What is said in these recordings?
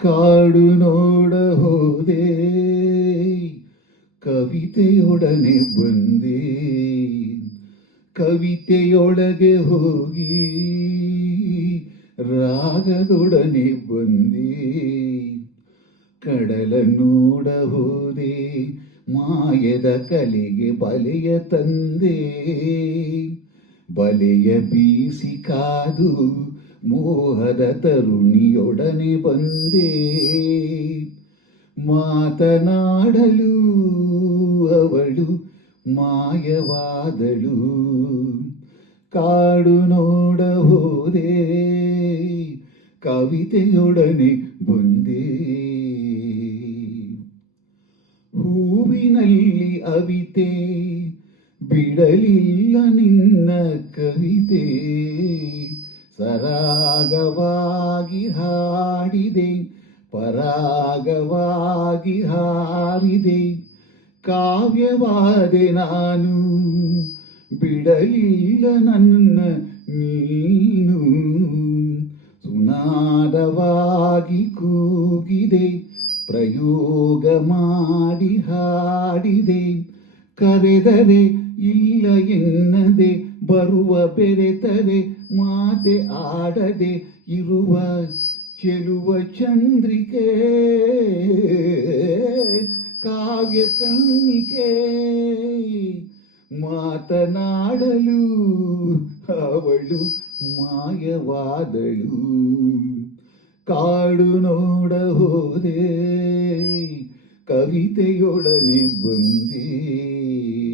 ಕಾಡು ನೋಡ ಹೋದೆ ಕವಿತೆಯೊಡನೆ ಬಂದೆ ಕವಿತೆಯೊಳಗೆ ಹೋಗಿ ರಾಗದೊಡನೆ ಬಂದೆ ಕಡಲ ನೋಡ ಹೋದೆ ಮಾಯದ ಕಲೆಗೆ ಬಲೆಯ ತಂದೆ ಬಲೆಯ ಬೀಸಿ ಕಾದು ಮೋಹದ ತರುಣಿಯೊಡನೆ ಬಂದೆ. ಮಾತನಾಡಲು ಅವಳು ಮಾಯವಾದಳು. ಕಾಡು ನೋಡ ಹೋದೆ, ಕವಿತೆಯೊಡನೆ ಬಂದೆ. ಹೂವಿನಲ್ಲಿ ಅವಿತೇ, ಬಿಡಲಿಲ್ಲ ನಿನ್ನ ಕವಿತೆ. ಸರಾಗವಾಗಿ ಹಾಡಿದೆ, ಪರಾಗವಾಗಿ ಹಾಡಿದೆ. ಕಾವ್ಯವಾದೆ ನಾನು, ಬಿಡಲಿಲ್ಲ ನನ್ನ ನೀನು. ಸುನಾದವಾಗಿ ಕೂಗಿದೆ, ಪ್ರಯೋಗ ಮಾಡಿ ಹಾಡಿದೆ. ಕರೆದರೆ ಇಲ್ಲ ಎನ್ನದೆ ಬರುವ ಬೆರೆತರೆ ಮಾತೆ ಆಡದೆ ಇರುವ ಚೆಲುವ ಚಂದ್ರಿಕೆ, ಕಾವ್ಯ ಕಣ್ಣಿಕೆ. ಮಾತನಾಡಲು ಅವಳು ಮಾಯವಾದಳು. ಕಾಡು ನೋಡ ಹೋದೆ, ಕವಿತೆಯೊಡನೆ ಬಂದೆ.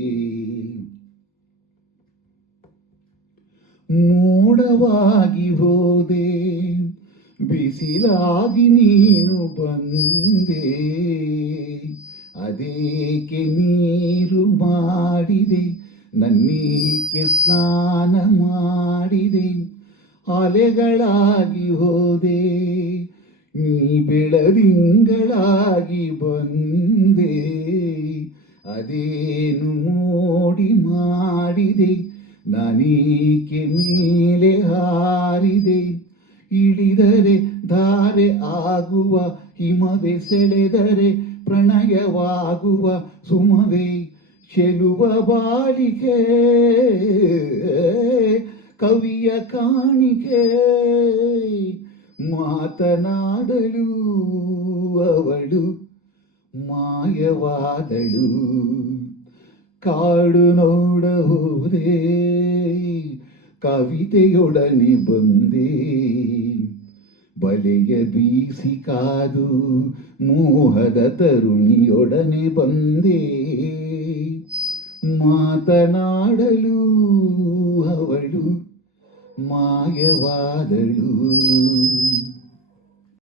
ಮೋಡವಾಗಿ ಹೋದೆ, ಬಿಸಿಲಾಗಿ ನೀನು ಬಂದೆ. ಅದೇಕೆ ನೀರು ಮಾಡಿದೆ, ನನ್ನೀಕೆ ಸ್ನಾನ ಮಾಡಿದೆ? ಅಲೆಗಳಾಗಿ ಹೋದೆ, ನೀ ಬೆಳದಿಂಗಳಾಗಿ ಬಂದೆ. ಅದೇನು ನಾನೀಕೆ ಮೇಲೆ ಹಾರಿದೆ. ಇಳಿದರೆ ಧಾರೆ ಆಗುವ, ಹಿಮವೇ ಸೆಳೆದರೆ ಪ್ರಣಯವಾಗುವ ಸುಮವೇ. ಚೆಲುವ ಬಾಲಿಕೆ ಕವಿಯ ಕಾಣಿಕೆ, ಮಾತನಾಡಲು ಅವಳು ಮಾಯವಾದಳು. ಕಾಡು ನೋಡ ಹೋದೆ ಕವಿತೆಯೊಡನೆ ಬಂದೆ. ಬಲೆಯ ಬೀಸಿ ಕಾದು ಮೋಹದ ತರುಣಿಯೊಡನೆ ಬಂದೆ. ಮಾತನಾಡಲು ಅವಳು ಮಾಯವಾದಳು.